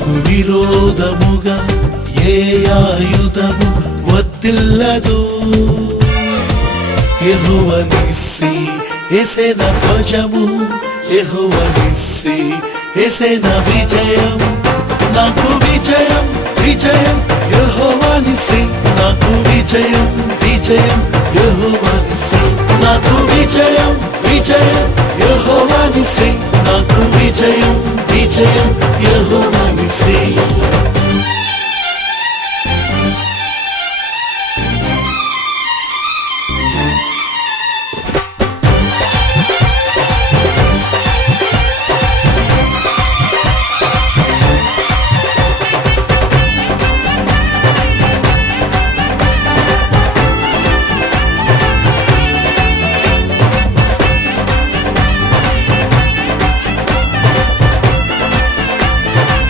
నాకు విరోధముగా ఏ ఆయుధము వర్తిల్లదు. యెహోవా నిస్సి యేసే నా ధ్వజము, యెహోవా నిస్సి యేసే నా విజయం. నాకు విజయం విజయం యెహోవా నిస్సి, నాకు విజయం విజయం యెహోవా నిస్సి, నాకు విజయం విజయం యెహోవా నిస్సి, నాకు విజయం విజయం యెహోవా నిస్సి.